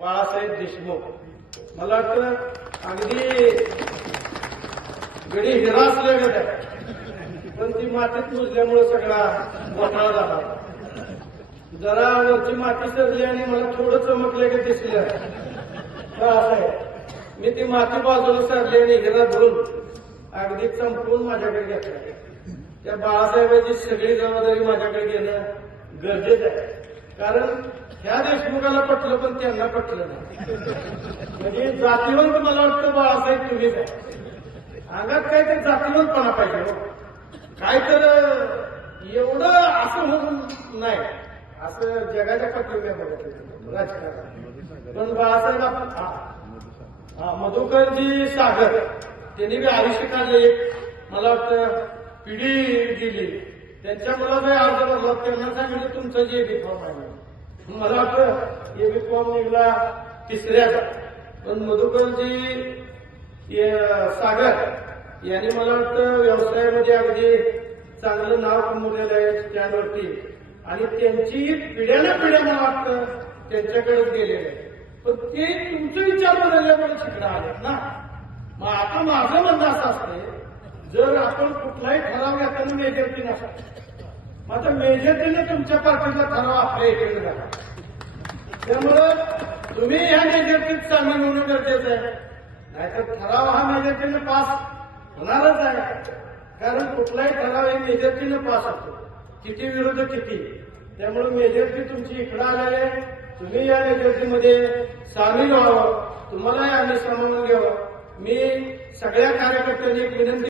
बाळासाहेब देशमुख. मला वाटतं अगदी गडी हिरा असल्यागत पण ती मातीत मुजल्यामुळे सगळा घोटाळा झाला. जरा वरची माती सरली आणि मला थोडं चमकले का दिसलं. बाळासाहेब असं मी ती माती बाजूला सरली आणि हिरा धरून अगदी चमकून माझ्याकडे घेतला. त्या बाळासाहेबांची सगळी जबाबदारी माझ्याकडे घेणं गरजेचं आहे. कारण ह्या देशमुखाला पटलं पण त्यांना पटलं नाही. म्हणजे जातीवंत मला वाटतं बाळासाहेब तुम्हीच आहे. अंगात तर जातीवंतपणा पाहिजे हो. काय तर एवढं असं होऊन नाही. असं जगाच्या पाठीवर बघत आहे राजकारण. पण बाळासाहेब हा. मधुकरजी सागर. त्यांनी बी आयुष्य काढले एक मला वाटतं पिढी दिली त्यांच्या मुलाचा अर्ज भरला त्यांना सांगितलं तुमचं जे बी फॉर्म आहे मला वाटतं ए बी फॉर्म निघला तिसऱ्याचा पण मधुकरजी सागर यांनी मला वाटतं व्यवसायामध्ये अगदी चांगलं नाव कमवलेलं आहे स्टँडवरती आणि त्यांची पिढ्याना पिढ्या मला वाटतं त्यांच्याकडेच गेलेलं आहे. पण ते तुमचे विचार बदलल्यामुळे शिकणार आले ना. मग आता माझं म्हणणं असं असतंय जर आपण कुठलाही ठराव घेताना मेजरती नसा मग आता मेजरतीने तुमच्या पार्टीचा ठराव आपल्या इकडे झाला. त्यामुळं तुम्ही ह्या मेजरतीत सामील होणं गरजेचं आहे. नाहीतर ठराव हा मेजरतीनं पास होणारच आहे. कारण कुठलाही ठराव हे मेजरतीनं पास होतो किती विरुद्ध किती. त्यामुळे मेजरती तुमची इकडं आलेली आहे. तुम्ही या मेजरतीमध्ये सामील व्हावं. तुम्हालाही आम्ही सामावून घ्यावं. मी सगळ्या कार्यकर्त्यांनी एक विनंती